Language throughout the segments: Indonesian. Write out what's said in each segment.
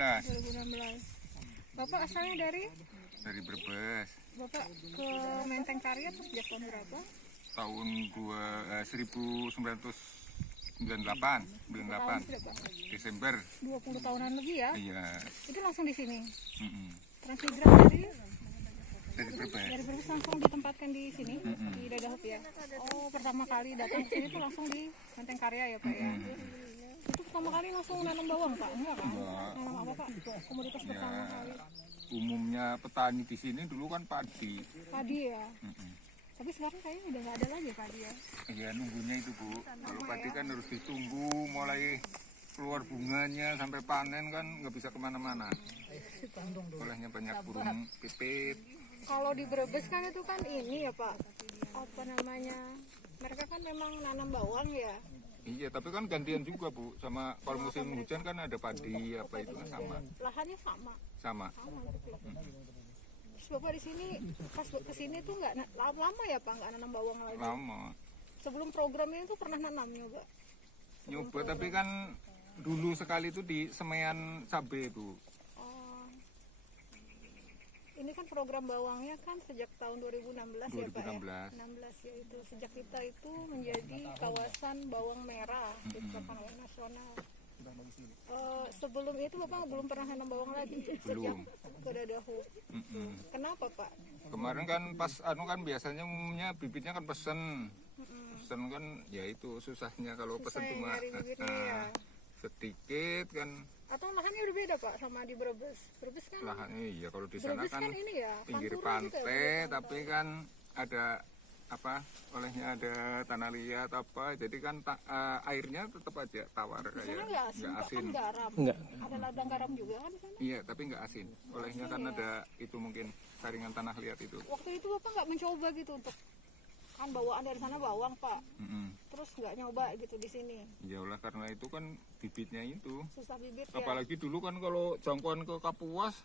2016. 2016. Bapak asalnya dari Brebes. Bapak ke Menteng Karya tuh sejak tahun berapa? Tahun 1998. Tahun 98 berapa? Desember. 20 tahunan lebih ya? Iya. Itu langsung di sini. Mm-mm. Transmigran Dari Brebes. dari Brebes langsung ditempatkan di sini di Dadahop ya. Oh, pertama kali datang ke sini tuh langsung di Menteng Karya ya Pak ya. Itu pertama kali langsung nanam bawang Pak? Enggak kan? Enggak. Nanam apa Pak? Komoditas pertama kali. Umumnya petani di sini dulu kan padi. Padi ya. Mm-mm. Tapi sekarang kayaknya udah nggak ada lagi padi ya. Iya, nunggunya itu Bu. Kalau padi kan harus ditunggu mulai keluar bunganya sampai panen kan nggak bisa kemana-mana. Olehnya banyak burung pipit. Kalau di Brebes kan itu kan ini ya Pak, apa namanya, mereka kan memang nanam bawang ya. Iya, tapi kan gantian juga Bu. Sama kalau musim hujan kan ada padi apa itu kan sama. Lahannya sama Sama. gitu. Terus Bapak di sini pas kesini tuh nggak lama ya Pak nggak nanam bawang lagi. Lama. Sebelum program ini tuh pernah nanam nyoba. Nyoba tapi kan dulu sekali itu di semaian cabe Bu. Oh. Ini kan program bawangnya kan sejak tahun 2016 ya Pak ya. 16 ya itu sejak kita itu menjadi kawasan bawang merah di Taman Nasional. Sebelum itu Bapak belum pernah nanam bawang lagi sejak Belum. ke Dadahop. Mm-mm. Kenapa Pak? Kemarin kan pas kan biasanya umumnya bibitnya kan pesen kan ya itu susahnya kalau pesen Susah cuma nyari bibitnya ya. sedikit kan Atau lahannya udah beda Pak sama di Brebes. Brebes kan lahannya. Iya, kalau di sana Brebes kan kan ini ya pinggir pantura gitu ya, pantai Pak? tapi kan ada apa olehnya ada tanah liat apa jadi kan airnya tetap aja tawar Di sana kayak nggak asin, nggak Pak, asin. kan garam. Enggak. Ada ladang garam juga kan di sana. Iya, tapi nggak asin. Olehnya kan Iya. ada itu mungkin saringan tanah liat itu. Waktu itu Bapak nggak mencoba gitu untuk kan bawaan dari sana bawang Pak. Mm-mm. Terus nggak nyoba gitu di sini. Ya ulah karena itu kan bibitnya itu. Susah bibit ya. Apalagi dulu kan kalau jangkauan ke Kapuas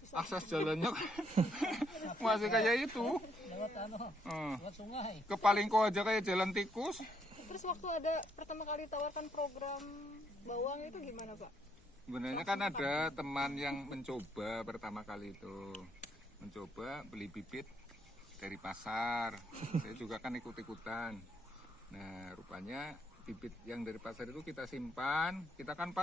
Susah. akses jalannya kan masih kayak itu. Lewat sungai. Ke Palingko aja kayak jalan tikus. Terus waktu ada pertama kali tawarkan program bawang itu gimana Pak? Sebenarnya kan ada teman yang mencoba pertama kali itu. Mencoba beli bibit dari pasar. Saya juga kan ikut-ikutan. Nah, rupanya bibit yang dari pasar itu kita simpan. Kita kan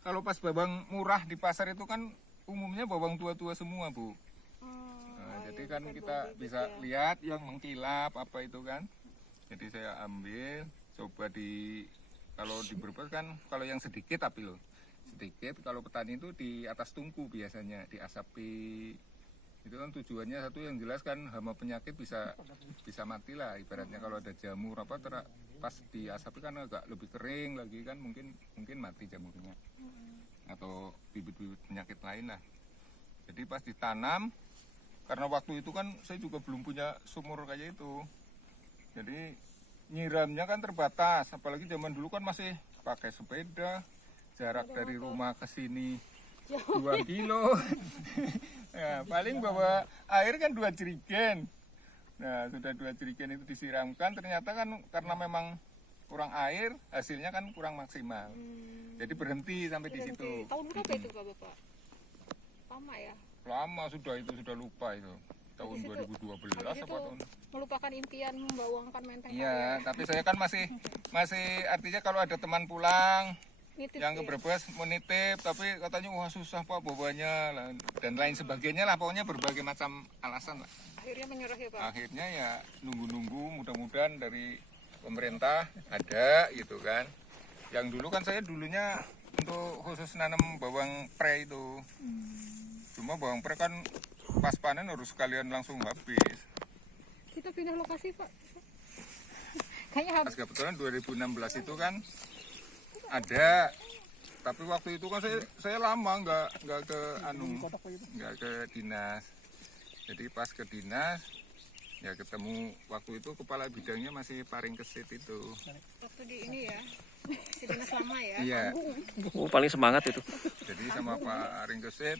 kalau pas bawang murah di pasar itu kan umumnya bawang tua-tua semua, Bu. Nah, jadi kan kita bisa lihat yang mengkilap apa itu kan. Jadi saya ambil, coba kalau di Brebes kan kalau yang sedikit tapi loh. Sedikit kalau petani itu di atas tungku biasanya diasapi. Itu kan tujuannya satu yang jelas kan hama penyakit bisa mati lah ibaratnya kalau ada jamur apa pas diasapi kan agak lebih kering lagi kan mungkin mati jamurnya atau bibit-bibit penyakit lain lah. Jadi pas ditanam karena waktu itu kan saya juga belum punya sumur kayak itu. Jadi nyiramnya kan terbatas apalagi zaman dulu kan masih pakai sepeda jarak dari rumah ke sini 2 kilo. Ya, paling bawa air kan 2 jerigen. Nah, sudah 2 jerigen itu disiramkan, ternyata kan karena memang kurang air, hasilnya kan kurang maksimal. Jadi berhenti sampai di situ. Tahun berapa itu Pak Bapak? Lama ya? Lama sudah lupa itu. Tahun 2012 Habis apa itu tahun? melupakan impian membawangkan Menteng Iya, Karya. tapi saya kan masih artinya kalau ada teman pulang Nitip yang ke ya? Brebes mau nitip tapi katanya wah susah Pak bawanya dan lain sebagainya lah, pokoknya berbagai macam alasan lah. Akhirnya menyerah ya Pak? Akhirnya ya nunggu mudah-mudahan dari pemerintah ada gitu kan. Yang dulu kan saya dulunya untuk khusus nanam bawang pre itu. Cuma bawang pre kan pas panen harus sekalian langsung habis. Kita pindah lokasi Pak. Kayaknya habis. Pas kebetulan 2016 itu kan ada, tapi waktu itu kan saya lama nggak ke dinas. Jadi pas ke dinas ya ketemu waktu itu kepala bidangnya masih Paring Kesit itu. Waktu di ini ya, di dinas lama ya. Iya. Oh, paling semangat itu. Jadi sama Pak Paring Kesit.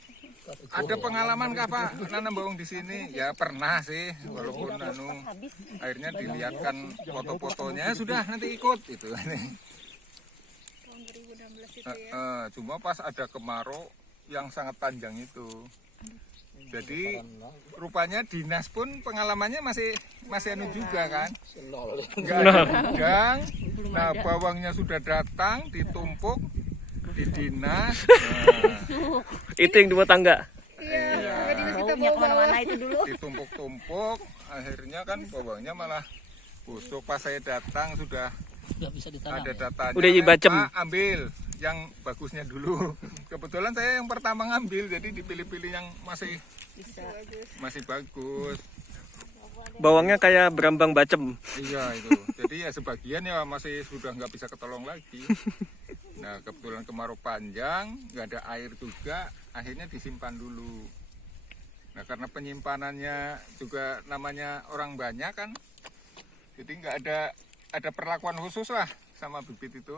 Ada pengalaman kah Pak nanam bawang di sini? Ya pernah sih, walaupun akhirnya dilihatkan foto-fotonya sudah nanti ikut itu. Tahun 2016 itu ya. Cuma pas ada kemarau yang sangat panjang itu. Jadi rupanya dinas pun pengalamannya masih anu juga kan, nggak ada gudang. Nah bawangnya sudah datang, ditumpuk di dinas. Nah, Itu yang dua tangga. Iya, sampai dinas kita Baunya bawa kemana-mana itu dulu. ditumpuk-tumpuk, akhirnya kan bawangnya malah busuk. Pas saya datang sudah Nggak bisa ditanam. ada datanya. Udah dibacem. Pak, ambil yang bagusnya dulu. Kebetulan saya yang pertama ngambil, jadi dipilih-pilih yang masih bagus. Bawangnya kayak berambang bacem. Iya itu. Jadi ya sebagian ya masih sudah nggak bisa ketolong lagi. Nah kebetulan kemarau panjang, nggak ada air juga, akhirnya disimpan dulu. Nah karena penyimpanannya juga namanya orang banyak kan, jadi nggak ada perlakuan khusus lah sama bibit itu.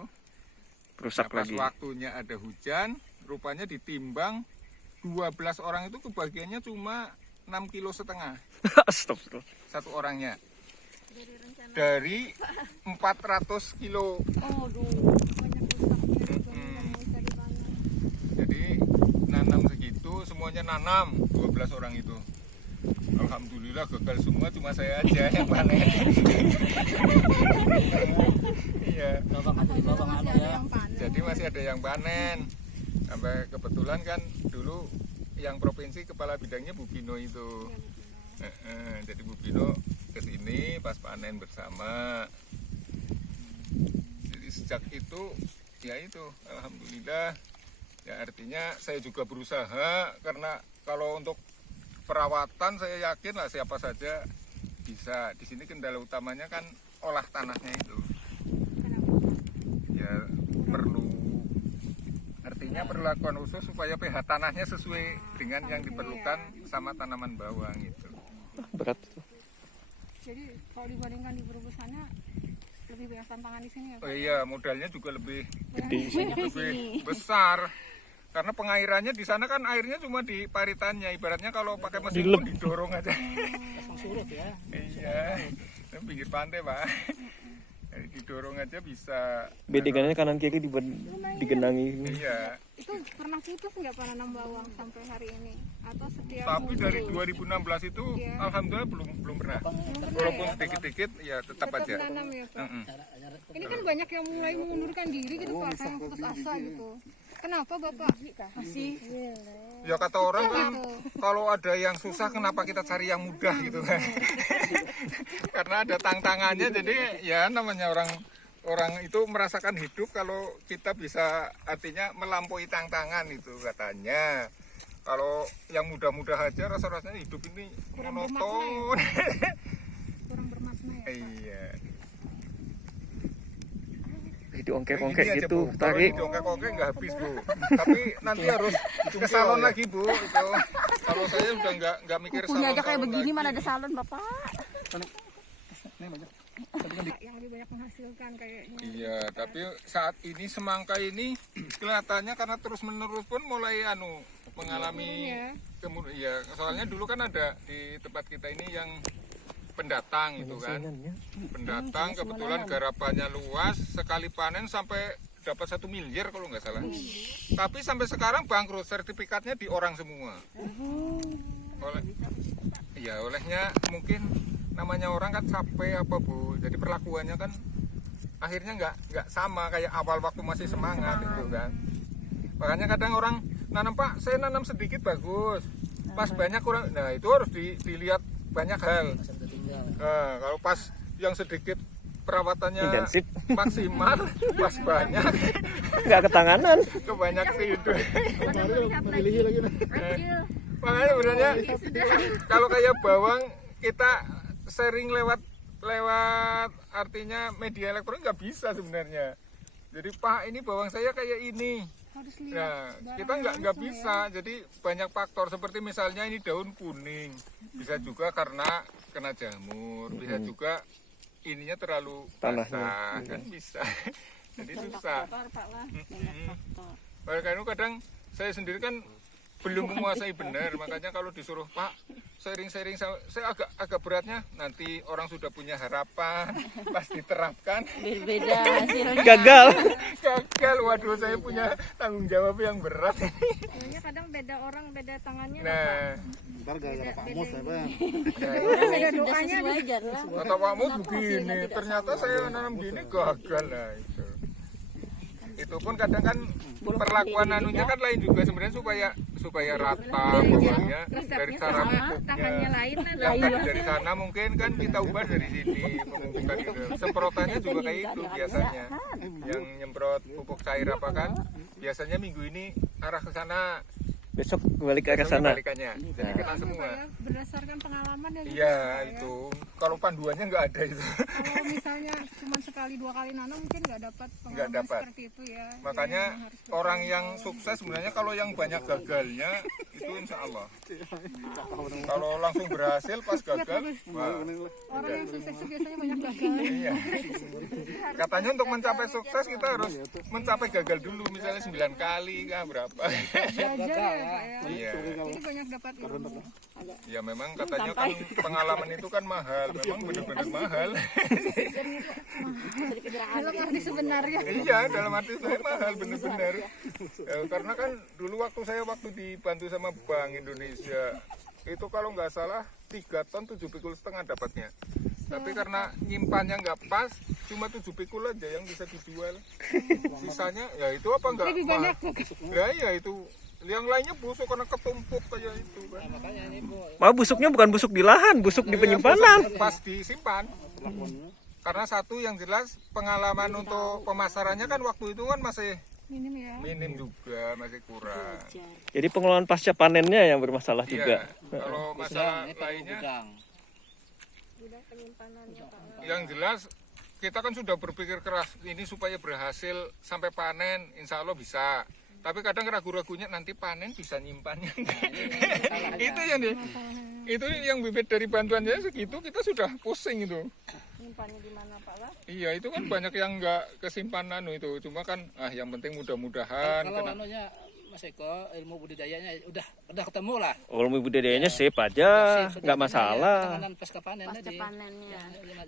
Rusak Nah, pas lagi. waktunya ada hujan, rupanya ditimbang 12 orang itu kebagiannya cuma 6,5 kilo Astagfirullah. satu orangnya. Dari 400 kilo. Oh, aduh, banyak rusaknya. Banyak bisa ditanam. Jadi nanam segitu, semuanya nanam 12 orang itu. Alhamdulillah gagal semua, cuma saya aja yang panen. Iya. Bawang ada di bawang Masih anu ada ya. yang panen. Jadi masih ada yang panen. Sampai kebetulan kan dulu yang provinsi kepala bidangnya Bu Bino itu. Jadi Bu Bino kesini pas panen bersama. Jadi sejak itu ya itu alhamdulillah. Ya artinya saya juga berusaha, karena kalau untuk perawatan saya yakin lah siapa saja bisa. Di sini kendala utamanya kan olah tanahnya itu. Ya perlu, artinya perlakuan khusus supaya pH tanahnya sesuai dengan yang diperlukan sama tanaman bawang itu. Berat tuh. Jadi kalau dibandingkan di Brebes sana lebih banyak tantangan di sini ya, Oh Pak? iya, modalnya juga lebih Gede. lebih besar. Karena pengairannya di sana kan airnya cuma di paritannya, ibaratnya kalau pakai mesin Dilep. pun didorong aja. Langsung surut ya. Iya, ini pinggir pantai Pak. Jadi didorong aja bisa. Bedengannya kanan kiri digenangi. Iya. Itu pernah putus nggak Pak nanam bawang sampai hari ini? Atau setiap Tapi dari musim 2016 itu Iya. alhamdulillah belum pernah. Walaupun sedikit-sedikit ya tetap aja. nanam ya Pak? Mm-mm. Ini kan banyak yang mulai mengundurkan diri gitu Pak, kayak putus asa gitu. Kenapa Bapak masih Ya kata orang kan gitu? kalau ada yang susah kenapa kita cari yang mudah gitu kan. Karena ada tantangannya, jadi ya namanya orang itu merasakan hidup kalau kita bisa artinya melampaui tantangan itu katanya. Kalau yang mudah-mudah aja rasa-rasanya hidup ini Kurang monoton. kurang bermakna ya? Iya. Diongkek-ongkek Gini aja, gitu, Bu. Kalau tarik. diongkek-ongkek nggak habis Bu. Tapi nanti harus ke salon lagi Bu. Itu. Kalau saya udah nggak mikir Kukunya aja kayak salon-salon begini, lagi. mana ada salon Bapak. Yang lebih banyak menghasilkan kayaknya. Iya, tapi saat ini semangka ini kelihatannya karena terus-menerus pun mulai mengalami Ya. kemudian ya, soalnya dulu kan ada di tempat kita ini yang pendatang itu kan. Pendatang kebetulan garapannya luas, sekali panen sampai dapat 1 miliar kalau nggak salah. Tapi sampai sekarang bangkrut, sertifikatnya di orang semua. Olehnya mungkin namanya orang kan capek apa Bu, jadi perlakuannya kan akhirnya nggak sama kayak awal waktu masih semangat itu kan. Makanya kadang orang nanam Pak, saya nanam sedikit bagus, pas banyak kurang. Nah itu harus dilihat banyak hal. Nah, kalau pas yang sedikit perawatannya Intensif. maksimal, pas banyak Nggak ketanganan. kebanyak tidur. Kecil. Makanya sebenarnya kalau kayak bawang kita sharing lewat artinya media elektronik nggak bisa sebenarnya. Jadi Pak ini bawang saya kayak ini. Harus lihat Nah barang kita nggak langsung bisa. Jadi banyak faktor seperti misalnya ini daun kuning, bisa juga karena kena jamur, bisa juga ininya terlalu Tanahnya. basah, kan bisa. Jadi susah. Faktor, Pak lah. Mm-mm. Oleh karena itu kadang saya sendiri kan belum menguasai benar. Makanya kalau disuruh Pak sharing-sharing, saya agak beratnya. Nanti orang sudah punya harapan, pas diterapkan Berbeda hasilnya. Gagal. gagal. Waduh, saya punya tanggung jawab yang berat. Soalnya kadang beda orang, beda tangannya. Nah, Ntar gara-gara Pak Mus ya, Bang. Beda Sudah doanya. sesuai lah. kata Pak Mus begini, ternyata saya nanam gini gagal lah itu pun kadang kan perlakuan anunya kan lain juga sebenarnya supaya rata bawahnya dari cara pupuknya lain yang tadi dari sana mungkin kan kita ubah dari sini pemupukan itu semprotannya juga kayak itu biasanya yang nyemprot pupuk cair apa kan biasanya minggu ini arah ke sana Besok balik ke arah besoknya sana. balikannya jadi kena semua berdasarkan pengalaman ya. iya itu kalau panduannya nggak ada itu Kalau misalnya cuma sekali 2 kali nanam mungkin nggak dapat pengalaman dapat. seperti itu ya. makanya Jadi memang harus orang yang sukses sebenarnya kalau yang banyak gagalnya itu insya Allah kalau langsung berhasil pas gagal wah, orang yang sukses itu biasanya banyak gagal. iya. Katanya untuk mencapai sukses kita harus mencapai gagal dulu misalnya 9 kali kah berapa Belajar ya Pak ya. iya Jadi banyak dapat ilmu. ya memang katanya kan pengalaman itu kan mahal memang benar-benar mahal Dalam arti sebenarnya. iya dalam arti saya mahal benar-benar karena kan dulu waktu dibantu sama Bank Indonesia itu kalau nggak salah 3 ton 7 pikul setengah dapatnya tapi karena nyimpannya nggak pas cuma 7 pikul aja yang bisa dijual sisanya ya itu apa nggak mahal ya itu yang lainnya busuk karena ketumpuk kayak itu kan Mau busuknya bukan busuk di lahan, busuk di penyimpanan. busuk pas disimpan karena satu yang jelas pengalaman untuk pemasarannya kan waktu itu kan masih Minim ya. minim juga masih kurang Jadi pengelolaan pasca panennya yang bermasalah juga. iya kalau masalah lainnya Gudang penyimpanannya Pak. yang jelas kita kan sudah berpikir keras ini supaya berhasil sampai panen insya Allah bisa tapi kadang ragu-ragunya nanti panen bisa nyimpannya itu yang bibit dari bantuannya segitu kita sudah pusing itu Nyimpannya di mana Pak lah? iya itu kan banyak yang nggak kesimpanan itu cuma kan yang penting mudah-mudahan Kalau anunya Mas Eko ilmu budidayanya udah ketemu lah. Kalau budidayanya sip aja, nggak masalah. Penanganan pasca panen Pasca tadi. panennya. Ya,